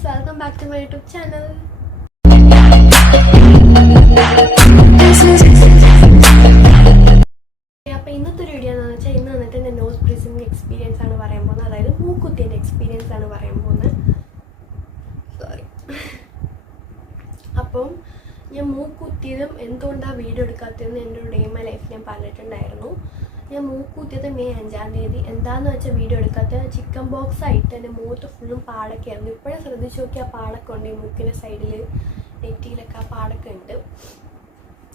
guys, welcome back to my YouTube channel. അപ്പോൾ ഇന്നത്തെ ഒരു വീഡിയോ എന്ന് വെച്ചാൽ ഇന്ന് വന്നിട്ട് എൻ്റെ നോസ് ബ്രീസിങ് എക്സ്പീരിയൻസ് ആണ് പറയാൻ പോകുന്നത്. അതായത് മൂക്കുത്തിൻ്റെ എക്സ്പീരിയൻസ് ആണ് പറയാൻ പോകുന്നത്. സോറി. അപ്പം ഞാൻ മൂക്കുത്തിയതും എന്തുകൊണ്ടാണ് വീഡിയോ എടുക്കാത്തതെന്ന് എൻ്റെ ഒരു ഡേ മൈ ലൈഫ് ഞാൻ പറഞ്ഞിട്ടുണ്ടായിരുന്നു. ഞാൻ മൂക്കുത്തിയത് മെയ് 5-ാം തീയതി. എന്താണെന്ന് വെച്ചാൽ വീഡിയോ എടുക്കാത്ത ചിക്കൻ ബോക്സ് ആയിട്ട് എൻ്റെ മുഖത്ത് ഫുള്ളും പാടൊക്കെ ആയിരുന്നു. ഇപ്പോഴും ശ്രദ്ധിച്ച് നോക്കി ആ പാടൊക്കെ ഉണ്ട്, ഈ മൂക്കിൻ്റെ സൈഡിൽ നെറ്റിയിലൊക്കെ ആ പാടൊക്കെ ഉണ്ട്.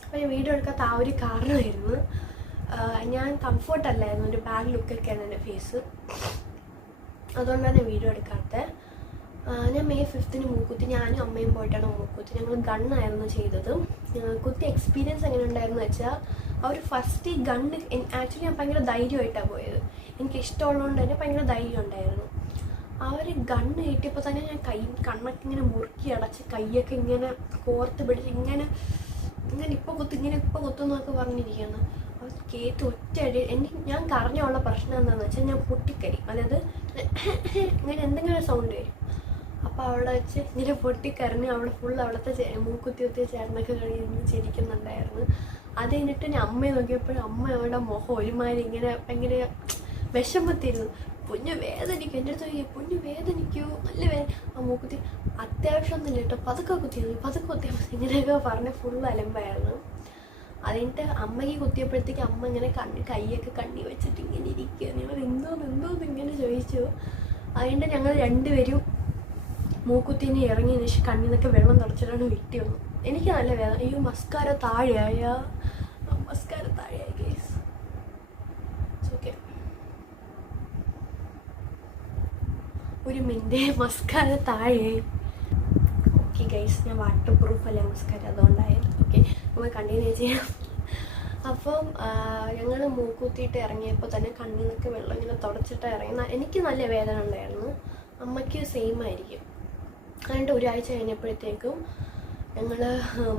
അപ്പോൾ ഞാൻ വീഡിയോ എടുക്കാത്ത ആ ഒരു കാരണമായിരുന്നു. ഞാൻ കംഫർട്ടല്ലായിരുന്നു, ഒരു ബാഡ് ലുക്കൊക്കെയാണ് എൻ്റെ ഫേസ്. അതുകൊണ്ടാണ് ഞാൻ വീഡിയോ എടുക്കാത്തത്. ഞാൻ മെയ് 5-ന് മൂക്കുത്തി, ഞാനും അമ്മയും പോയിട്ടാണ് മൂക്കുത്തി. ഞങ്ങൾ ഗണ്ണായിരുന്നു ചെയ്തത്. കുത്തി എക്സ്പീരിയൻസ് എങ്ങനെ ഉണ്ടായിരുന്നു വെച്ചാൽ, ആ ഒരു ഫസ്റ്റ് ഈ ഗണ്ണ് ആക്ച്വലി ഞാൻ ഭയങ്കര ധൈര്യമായിട്ടാണ് പോയത്. എനിക്ക് ഇഷ്ടമുള്ളതുകൊണ്ട് തന്നെ ഭയങ്കര ധൈര്യം ഉണ്ടായിരുന്നു. ആ ഒരു ഗണ്ണ് കിട്ടിയപ്പോൾ തന്നെ ഞാൻ കണ്ണൊക്കെ ഇങ്ങനെ മുറുക്കി അടച്ച് കൈയൊക്കെ ഇങ്ങനെ കോർത്ത് പിടിച്ച് ഇങ്ങനെ ഇപ്പോൾ കുത്തുന്നൊക്കെ പറഞ്ഞിരിക്കുകയാണ്. അത് കേട്ട് ഒറ്റയടി ഞാൻ കറഞ്ഞുള്ള പ്രശ്നം എന്താണെന്ന് വെച്ചാൽ, ഞാൻ പൊട്ടിക്കരി, അതായത് ഇങ്ങനെ എന്തെങ്കിലും ഒരു സൗണ്ട് വരും. അപ്പോൾ അവിടെ വെച്ച് ഇങ്ങനെ പൊട്ടിക്കരഞ്ഞ് അവിടെ ഫുൾ അവിടുത്തെ മൂക്കുത്തി ചേർന്നൊക്കെ കഴിഞ്ഞ് ചിരിക്കുന്നുണ്ടായിരുന്നു. അത് കഴിഞ്ഞിട്ട് ഞാൻ അമ്മയെ നോക്കിയപ്പോഴും അമ്മയുടെ മുഖം ഒരുമാതിരി ഇങ്ങനെ ഭയങ്കര വിഷമത്തിരുന്നു. പൊന്നു വേദനിക്കും, എൻ്റെ അടുത്ത് ചോദിക്കുക പൊന്നു വേദനിക്കൂ, നല്ല ആ മൂക്കുത്തി അത്യാവശ്യം ഒന്നുമില്ല കേട്ടോ, പതുക്കെ കുത്തിയാൽ ഇങ്ങനെയൊക്കെ പറഞ്ഞ് ഫുൾ അലമ്പായിരുന്നു. അതിൻ്റെ അമ്മയ്ക്ക് കുത്തിയപ്പോഴത്തേക്ക് അമ്മ ഇങ്ങനെ കൈയൊക്കെ കണ്ണി വെച്ചിട്ട് ഇങ്ങനെ ഇരിക്കുക. ഞങ്ങൾ എന്തോന്ന് ഇങ്ങനെ ചോദിച്ചു. അതിൻ്റെ ഞങ്ങൾ രണ്ടുപേരും മൂക്കുത്തിനെ ഇറങ്ങിയതിന് ശേഷം കണ്ണിൽ നിന്നൊക്കെ വെള്ളം തുടച്ചിട്ടാണ് വിട്ടി വന്നു. എനിക്ക് നല്ല വേദന. അയ്യോ മസ്കാര താഴെയായ ഗൈസ്. ഓക്കെ, ഒരു മിനിറ്റ്, മസ്കാര താഴെയായി. ഓക്കെ ഗൈസ്, ഞാൻ വാട്ടർ പ്രൂഫ് അല്ല മസ്കാര, അതുകൊണ്ടായത്. ഓക്കെ, നമ്മൾ കണ്ടിന്യൂ ചെയ്യാം. അപ്പം ഞങ്ങൾ മൂക്കുത്തിയിട്ട് ഇറങ്ങിയപ്പോൾ തന്നെ കണ്ണിൽ നിന്നൊക്കെ വെള്ളം ഇങ്ങനെ തുടച്ചിട്ട് ഇറങ്ങി. എനിക്ക് നല്ല വേദന ഉണ്ടായിരുന്നു, അമ്മയ്ക്ക് സെയിം ആയിരിക്കും. അതുകൊണ്ട് ഒരാഴ്ച കഴിഞ്ഞപ്പോഴത്തേക്കും ഞങ്ങൾ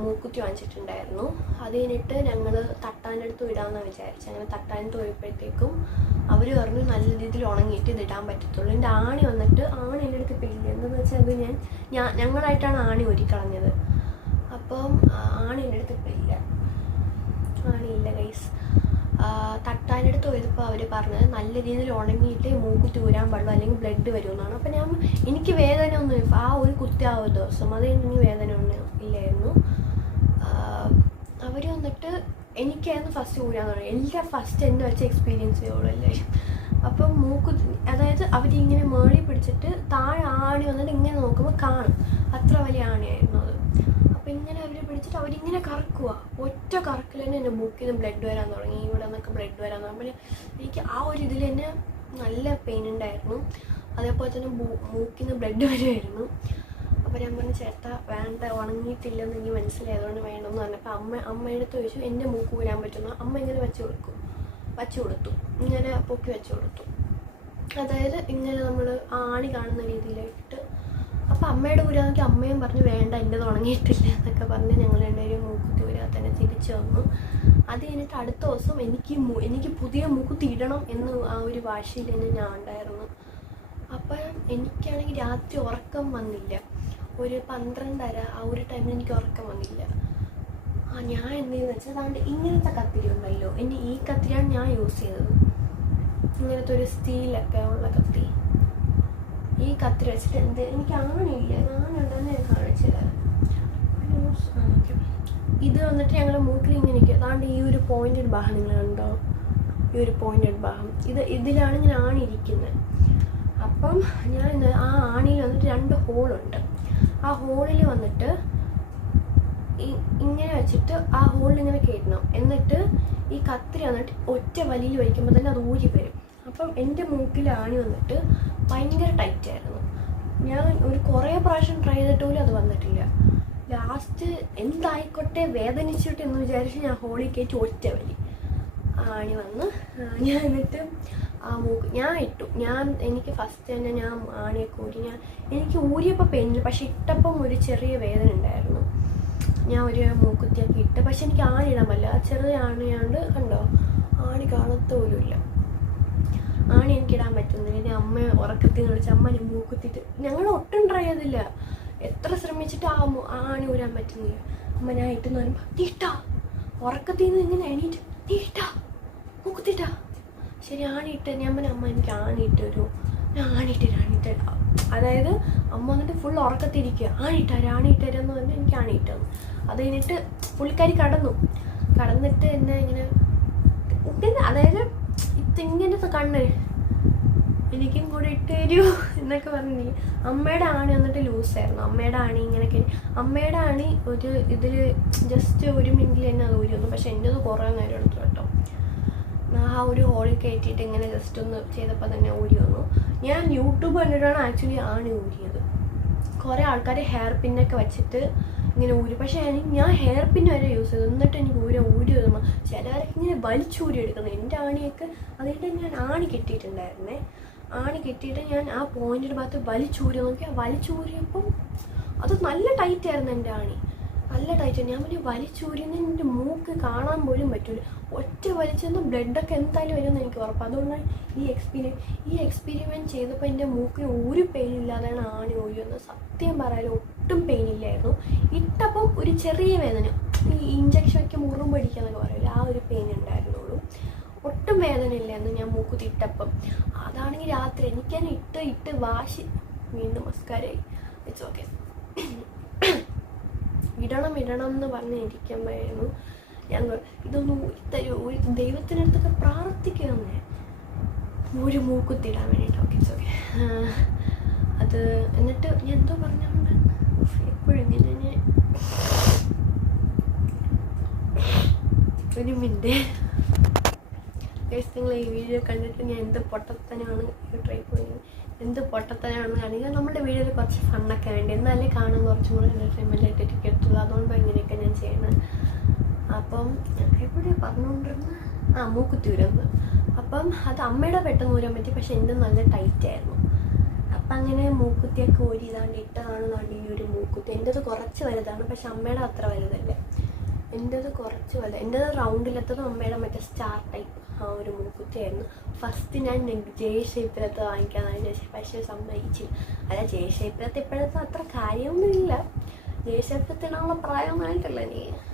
മൂക്കുത്തി വാങ്ങിച്ചിട്ടുണ്ടായിരുന്നു. അത് കഴിഞ്ഞിട്ട് ഞങ്ങൾ തട്ടാനടുത്ത് വിടാമെന്നാണ് വിചാരിച്ചത്. അങ്ങനെ തട്ടാനടുത്ത് പോയപ്പോഴത്തേക്കും അവർ പറഞ്ഞു നല്ല രീതിയിൽ ഉണങ്ങിയിട്ട് ഇത് ഇടാൻ പറ്റത്തുള്ളൂ. എൻ്റെ ആണി വന്നിട്ട് എൻ്റെ അടുത്ത് പിടിയില്ല. എന്താണെന്ന് വെച്ചാൽ അത് ഞങ്ങളായിട്ടാണ് ആണി ഒരുക്കളഞ്ഞത്. അപ്പം ആണി എൻ്റെ അടുത്ത് പിടിയില്ല, ആണിയില്ല ഗൈസ്. തട്ടാനടുത്ത് പോയപ്പോൾ അവർ പറഞ്ഞത് നല്ല രീതിയിൽ ഉണങ്ങിയിട്ട് മൂക്കുത്തി ഊരാൻ പാടുള്ളൂ, അല്ലെങ്കിൽ ബ്ലഡ് വരുമെന്നാണ്. അപ്പം എനിക്ക് വേദന ഒന്നും ആ ഒരു കുത്തി ആ ഒരു ദിവസം അത് എനിക്ക് വേദന ഒന്നും ഇല്ലായിരുന്നു. അവർ വന്നിട്ട് എനിക്കായിരുന്നു ഫസ്റ്റ് ഊരാൻ തുടങ്ങി. എല്ലാം ഫസ്റ്റ് എന്നെ വെച്ച എക്സ്പീരിയൻസ് ചെയ്യുള്ളൂ എല്ലാവരും. അപ്പം മൂക്കുത്തി, അതായത് അവരിങ്ങനെ മേളി പിടിച്ചിട്ട് താഴെ ആണി വന്നിട്ട് ഇങ്ങനെ നോക്കുമ്പോൾ കാണും, അത്ര വലിയ ആണിയായിരുന്നു അത്. അപ്പം ഇങ്ങനെ അവർ പിടിച്ചിട്ട് അവരിങ്ങനെ കറക്കുക. ഒറ്റ കറക്കിൽ തന്നെ എൻ്റെ മൂക്കിൽ നിന്ന് ബ്ലഡ് വരാൻ തുടങ്ങി, ഇവിടെ നിന്നൊക്കെ ബ്ലഡ് വരാൻ തുടങ്ങി. എനിക്ക് ആ ഒരു ഇതിൽ തന്നെ നല്ല പെയിൻ ഉണ്ടായിരുന്നു. അതേപോലെ തന്നെ മൂക്കിൽ നിന്ന് ബ്ലഡ് വരുമായിരുന്നു. അപ്പോൾ ഞാൻ പറഞ്ഞു ചേട്ടാ വേണ്ട, ഉണങ്ങിയിട്ടില്ലെന്ന് എനിക്ക് മനസ്സിലായതുകൊണ്ട് വേണമെന്ന് പറഞ്ഞപ്പോൾ അമ്മയുടെ അടുത്ത് ചോദിച്ചു എൻ്റെ മൂക്ക് ഊരാൻ പറ്റുന്നു. അമ്മ ഇങ്ങനെ വെച്ച് കൊടുത്തു, ഇങ്ങനെ പൊക്കി വെച്ച് കൊടുത്തു. അതായത് ഇങ്ങനെ നമ്മൾ ആണി കാണുന്ന രീതിയിലായിട്ട്. അപ്പോൾ അമ്മയുടെ ഊരാൻ നോക്കി അമ്മയും പറഞ്ഞു വേണ്ട എൻ്റെ തുടങ്ങിയിട്ടില്ല എന്നൊക്കെ പറഞ്ഞ് ഞങ്ങൾ രണ്ടുപേരും മൂക്കുത്തി ഊരാൻ തന്നെ തിരിച്ചു വന്നു. അത് കഴിഞ്ഞിട്ട് അടുത്ത ദിവസം എനിക്ക് പുതിയ മൂക്കുത്തി ഇടണം എന്ന് ആ ഒരു വാശിയിൽ തന്നെ ഞാൻ ഉണ്ടായിരുന്നു. അപ്പം എനിക്കാണെങ്കിൽ രാത്രി ഉറക്കം വന്നില്ല. ഒരു 12:30 ആ ഒരു ടൈമിൽ എനിക്ക് ഉറക്കം വന്നില്ല. ഞാൻ എന്തെന്ന് വെച്ചാൽ അതുകൊണ്ട് ഇങ്ങനത്തെ കത്തിരി ഉണ്ടല്ലോ, ഈ കത്തിരിയാണ് ഞാൻ യൂസ് ചെയ്തത്. ഇങ്ങനത്തെ ഒരു സ്റ്റീലൊക്കെ ഉള്ള കത്തി. ഈ കത്തിരി വെച്ചിട്ട് എനിക്ക് ആണില്ല, ഞാനുണ്ടെന്ന് ഞാൻ കാണിച്ചില്ല. ഇത് വന്നിട്ട് ഞങ്ങളുടെ മൂക്കിൽ ഇങ്ങനെ ഇരിക്കും. അതുകൊണ്ട് ഈ ഒരു പോയിന്റഡ് ഭാഗം നിങ്ങൾ കണ്ടോ, ഈ ഒരു പോയിന്റഡ് ഭാഗം ഇതിലാണ് ഞാൻ ആണിയിരിക്കുന്നത്. അപ്പം ഞാൻ ആ ആണിയിൽ വന്നിട്ട് 2 ഹോളുണ്ട്. ആ ഹോളിൽ വന്നിട്ട് ഇങ്ങനെ വെച്ചിട്ട് ആ ഹോളിൽ ഇങ്ങനെ കയറ്റണം. എന്നിട്ട് ഈ കത്തിരി വന്നിട്ട് ഒറ്റ വലിയിൽ വലിക്കുമ്പോൾ തന്നെ അത് ഊരി വരും. അപ്പം എൻ്റെ മൂക്കിൽ ആണി വന്നിട്ട് ഭയങ്കര ടൈറ്റായിരുന്നു. ഞാൻ കുറേ പ്രാവശ്യം ട്രൈ ചെയ്തിട്ട് പോലും അത് വന്നിട്ടില്ല. ലാസ്റ്റ് എന്തായിക്കോട്ടെ വേദനിച്ചിട്ട് എന്ന് വിചാരിച്ച് ഞാൻ ഹോളിൽ കയറ്റി ഒറ്റ വലി ആണി വന്ന് ഞാൻ എന്നിട്ട് ആ മൂക്ക് ഞാൻ ഇട്ടു. എനിക്ക് ഫസ്റ്റ് തന്നെ ഞാൻ ആണിയൊക്കെ ഊരി. എനിക്ക് ഊരിയപ്പോൾ പെയിനില്ല, പക്ഷെ ഇട്ടപ്പം ഒരു ചെറിയ വേദന ഉണ്ടായിരുന്നു. ഞാൻ ഒരു മൂക്കുത്തിയൊക്കെ ഇട്ട്, പക്ഷെ എനിക്ക് ആണി ഇടാൻ പറ്റില്ല. ചെറിയ ആണിയാണ്ട് കണ്ടോ, ആണി കാണത്ത പോലുമില്ല. ആണി എനിക്കിടാൻ പറ്റുന്നില്ല. ഇനി അമ്മ ഉറക്കത്തിൽ നിന്ന് വിളിച്ച് അമ്മ മൂക്കുത്തിട്ട് ഞങ്ങൾ ഒട്ടും ട്രൈ ചെയ്തില്ല. എത്ര ശ്രമിച്ചിട്ട് ആണി ഊരാൻ പറ്റുന്നില്ല. അമ്മ ഞാൻ ഇട്ടെന്ന് പറയുമ്പോൾ തീട്ടാ ഉറക്കത്തിൽ നിന്ന് ഇങ്ങനെ എണീറ്റ് തീട്ടാ മൂക്കുത്തിട്ടാ ശരി ആണിയിട്ട്. ഞാൻ പറഞ്ഞ അമ്മ എനിക്ക് ആണിയിട്ട് ഒരു ആണിയിട്ടരാ. അതായത് അമ്മ വന്നിട്ട് ഫുൾ ഉറക്കത്തിരിക്കുക. ആണിയിട്ടരാന്ന് പറഞ്ഞാൽ എനിക്ക് ആണിയിട്ട് തന്നു. അത് കഴിഞ്ഞിട്ട് പുള്ളിക്കാരി കടന്നിട്ട് എന്നെ ഇങ്ങനെ അതായത് ഇങ്ങനത്തെ കണ്ണ് എനിക്കും കൂടെ ഇട്ട് തരൂ എന്നൊക്കെ പറഞ്ഞു. അമ്മയുടെ ആണി വന്നിട്ട് ലൂസായിരുന്നു. അമ്മയുടെ ആണി ഇങ്ങനെയൊക്കെ അമ്മയുടെ ആണി ഒരു ഇതിൽ ജസ്റ്റ് 1 മിനിറ്റിൽ തന്നെ അത് ഊരി വന്നു. പക്ഷെ എൻ്റെ അത് കുറേ നേരം എടുത്തു കേട്ടോ. ആ ഒരു ഹോളിൽ കയറ്റിയിട്ട് ഇങ്ങനെ ജസ്റ്റ് ഒന്ന് ചെയ്തപ്പോൾ തന്നെ ഊരി വന്നു. ഞാൻ യൂട്യൂബ് കണ്ടിട്ടാണ് ആക്ച്വലി ആണി ഊരിയത്. കുറേ ആൾക്കാർ ഹെയർ പിന്നൊക്കെ വെച്ചിട്ട് ഇങ്ങനെ ഊരി. പക്ഷേ ഞാൻ ഹെയർ പിൻ വരെ യൂസ് ചെയ്തു. എന്നിട്ട് എനിക്ക് ഊരി വരുമ്പോൾ ചിലവരൊക്കെ ഇങ്ങനെ വലിച്ചൂരി എടുക്കുന്നത്. എൻ്റെ ആണിയൊക്കെ അതിൻ്റെ ഞാൻ ആണി കെട്ടിയിട്ടുണ്ടായിരുന്നേ. ആണി കെട്ടിയിട്ട് ഞാൻ ആ പോയിന്റിൻ്റെ ഭാഗത്ത് വലിച്ചൂരി നോക്കി. വലിച്ചൂരിയപ്പം അത് നല്ല ടൈറ്റ് ആയിരുന്നു എൻ്റെ ആണി, നല്ല ടൈറ്റ്. ഞാൻ പിന്നെ വലിച്ചൂരിന്ന് എൻ്റെ മൂക്ക് കാണാൻ പോലും പറ്റില്ല. ഒറ്റ വലിച്ചെന്ന് ബ്ലഡൊക്കെ എന്തായാലും വരുമെന്ന് എനിക്ക് ഉറപ്പ്. അതുകൊണ്ടാണ് ഈ എക്സ്പെരിമെൻറ്റ് ചെയ്തപ്പോൾ എൻ്റെ മൂക്കിന് ഒരു പെയിൻ ഇല്ലാതെയാണ് ആണി ഊരി വന്നത്. സത്യം പറയാൻ ഒട്ടും പെയിൻ ഇല്ലായിരുന്നു. ഇട്ടപ്പം ഒരു ചെറിയ വേദന, ഈ ഇഞ്ചക്ഷനൊക്കെ മുറിവ് പിടിക്കാന്നൊക്കെ പറയില്ല, ആ ഒരു പെയിൻ ഉണ്ടായിരുന്നുള്ളൂ. ഒട്ടും വേദന ഇല്ലായിരുന്നു ഞാൻ മൂക്കുത്തി ഇട്ടപ്പം. അതാണെങ്കിൽ രാത്രി എനിക്കതിനെ ഇട്ട് വാശി വീണ്ടും മസ്കാരായി. ഇറ്റ്സ് ഓക്കെ ഇടണം എന്ന് പറഞ്ഞ് ഇരിക്കുമ്പോഴായിരുന്നു ഞങ്ങൾ ഇതൊന്നും ഒരു ദൈവത്തിനടുത്തൊക്കെ പ്രാർത്ഥിക്കുന്നേ ഒരു മൂക്കുത്തിടാൻ വേണ്ടിയിട്ട്. Okay it's okay. അത് എന്നിട്ട് ഞാൻ എന്തോ പറഞ്ഞുകൊണ്ട് എപ്പോഴും ഇങ്ങനെ ഒരു മിനിറ്റ് നിങ്ങൾ ഈ വീഡിയോ കണ്ടിട്ട് ഞാൻ എന്ത് പൊട്ടത്തനാണ് ട്രൈ ചെയ്യുന്നത്, എന്ത് പൊട്ടത്തനാണെന്ന് കാണിക്കുക. നമ്മുടെ വീഡിയോയിൽ കുറച്ച് ഫണ്ണൊക്കെ വേണ്ടി എന്നാലേ കാണാൻ കുറച്ചും കൂടെ എൻ്റർടൈൻമെൻ്റ് ആയിട്ട് കിട്ടുള്ളൂ. അതുകൊണ്ടാണ് ഇങ്ങനെയൊക്കെ ഞാൻ ചെയ്യണത്. അപ്പം എവിടെയാണ് പറഞ്ഞുകൊണ്ടിരുന്നത്? മൂക്കുത്തി ഊരുന്നത്. അപ്പം അത് അമ്മയുടെ പെട്ടെന്ന് ഊരാൻ പറ്റി, പക്ഷെ എൻ്റെ നല്ല ടൈറ്റ് ആയിരുന്നു. അപ്പം അങ്ങനെ മൂക്കുത്തിയൊക്കെ ഊരി ഇതാണ്ട് ഇട്ടതാണ് ഈ ഒരു മൂക്കുത്തി. എൻ്റെത് കുറച്ച് വലുതാണ്, പക്ഷെ അമ്മയുടെ അത്ര വലുതല്ല. എൻ്റെത് കുറച്ച് വലുത്. എൻ്റെത് റൗണ്ടിലെത്തതും അമ്മയുടെ മറ്റേ സ്റ്റാർ ടൈപ്പ് ആ ഒരു മൂക്കുത്തിയായിരുന്നു. ഫസ്റ്റ് ഞാൻ ജെ ഷേപ്പിലത്തെ വാങ്ങിക്കാമെന്നാണ് വിചാരിച്ചത്, പക്ഷേ സമ്മതിച്ചില്ല. അല്ല ജെ ഷേപ്പിലത്തെ ഇപ്പോഴത്തെ അത്ര കാര്യമൊന്നുമില്ല. ജെ ഷേപ്പിലത്തിനുള്ള പ്രായമൊന്നും ആയിട്ടില്ല.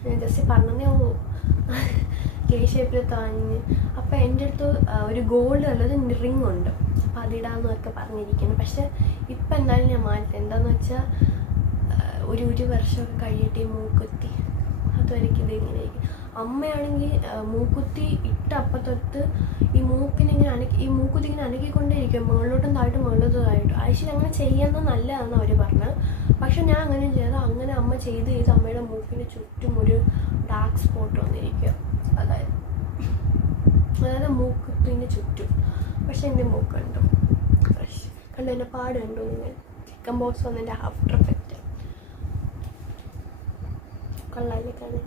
ഞാൻ ജസ്റ്റ് പറഞ്ഞതേ ഉള്ളൂ. ജെ ഷേപ്പിലത്തെ വാങ്ങി. അപ്പം എൻ്റെ അടുത്ത് ഒരു ഗോൾഡ് ഉള്ളത് റിങ് ഉണ്ട്. അപ്പം അതിടാമെന്നൊക്കെ പറഞ്ഞിരിക്കുന്നു. പക്ഷെ ഇപ്പം എന്തായാലും ഞാൻ മാറ്റി. എന്താണെന്ന് വെച്ചാൽ ഒരു വർഷമൊക്കെ കഴിയട്ടെ ഈ മൂക്കുത്തി. അതുവരെയ്ക്ക് ഇങ്ങനെയായിരിക്കും. അമ്മയാണെങ്കിൽ മൂക്കുത്തി ഇട്ട അപ്പത്തൊട്ട് ഈ മൂക്കുത്തി ഇങ്ങനെ അനക്കിക്കൊണ്ടേയിരിക്കും, മുകളിലോട്ടും മുകളിലോട്ടും. ആക്ച്വലി അങ്ങനെ ചെയ്യുന്നത് നല്ലതാണെന്ന് അവർ പറഞ്ഞത്. പക്ഷെ ഞാൻ അങ്ങനെ ചെയ്തത്. അങ്ങനെ അമ്മ ചെയ്ത് അമ്മയുടെ മൂക്കിന് ചുറ്റും ഒരു ഡാർക്ക് സ്പോട്ട് വന്നിരിക്കുക. അതായത് മൂക്കുത്തിന് ചുറ്റും. പക്ഷെ എൻ്റെ മൂക്ക് കണ്ടു ഫ്രഷ് കണ്ടു, എൻ്റെ പാട് കണ്ടു നിങ്ങൾ. ചിക്കൻ ബോക്സ് വന്നതിൻ്റെ ആഫ്റ്റർ എഫക്റ്റ് കൊള്ളാല്ലേ കാണാൻ.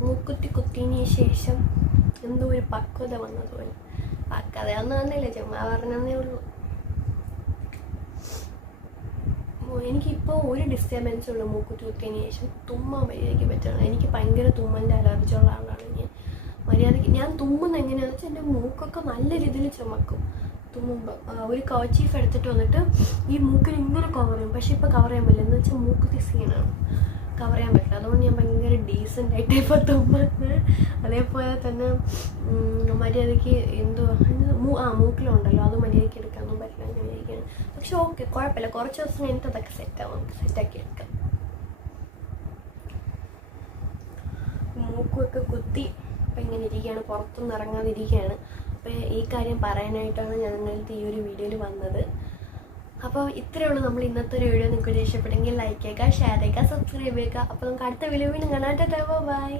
മൂക്കുത്തി കുത്തിയതിന് ശേഷം എന്തോ ഒരു പക്വത വന്നതുപോലെ. പക്വതയൊന്നും വന്നില്ല, ചുമ്മാ പറഞ്ഞതേ ഉള്ളൂ. എനിക്കിപ്പോൾ ഒരു ഡിസ്റ്റർബൻസ് ഉള്ളൂ മൂക്കുത്തി കുത്തിയതിന് ശേഷം. തുമ്മാൻ മര്യാദയ്ക്ക് പറ്റണം. എനിക്ക് ഭയങ്കര തുമ്മലിൻ്റെ അലർജി ഉള്ള ആളാണ് ഞാൻ. മര്യാദയ്ക്ക് ഞാൻ തുമ്മുന്ന എങ്ങനെയാണെന്ന് വെച്ചാൽ എൻ്റെ മൂക്കൊക്കെ നല്ല രീതിയിൽ ചുമക്കും തുമ്മുമ്പോൾ. ഒരു കർച്ചീഫ് എടുത്തിട്ട് വന്നിട്ട് ഈ മൂക്കിന് ഇങ്ങനെ കവർ ചെയ്യും. പക്ഷെ ഇപ്പോൾ കവർ ചെയ്യാൻ പറ്റില്ല. എന്ന് വെച്ചാൽ മൂക്കുത്തി സീനാണ്, കവർ ചെയ്യാൻ പറ്റില്ല. അതുകൊണ്ട് ഞാൻ ഭയങ്കര ഡീസൻ്റ് ആയിട്ട് ഇപ്പോൾ തുമ്മുന്നത്. അതേപോലെ തന്നെ മര്യാദയ്ക്ക് മൂക്കിലുണ്ടല്ലോ അത് മര്യാദയ്ക്ക് എടുക്കാനൊന്നും പറ്റില്ല. അങ്ങനെയൊക്കെയാണ്. പക്ഷെ ഓക്കെ കുഴപ്പമില്ല. കുറച്ച് ദിവസം കഴിഞ്ഞിട്ട് അതൊക്കെ സെറ്റാക്കി എടുക്കാം. മൂക്കൊക്കെ കുത്തി അപ്പം ഇങ്ങനെ ഇരിക്കുകയാണ്, പുറത്തൊന്നും ഇറങ്ങാതിരിക്കുകയാണ്. അപ്പോൾ ഈ കാര്യം പറയാനായിട്ടാണ് ഞാൻ നിങ്ങളുടെ ഈ ഒരു വീഡിയോയിൽ വന്നത്. അപ്പോൾ ഇത്രയേ ഉള്ളൂ നമ്മൾ ഇന്നത്തെ ഒരു വീഡിയോ. നിങ്ങൾക്ക് ഇഷ്ടപ്പെട്ടെങ്കിൽ ലൈക്ക് ചെയ്യുക, ഷെയർ ചെയ്യുക, സബ്സ്ക്രൈബ് ചെയ്യുക. അപ്പോൾ നമുക്ക് അടുത്ത വീഡിയോ വീണ്ടും കാണാൻ. ബൈ.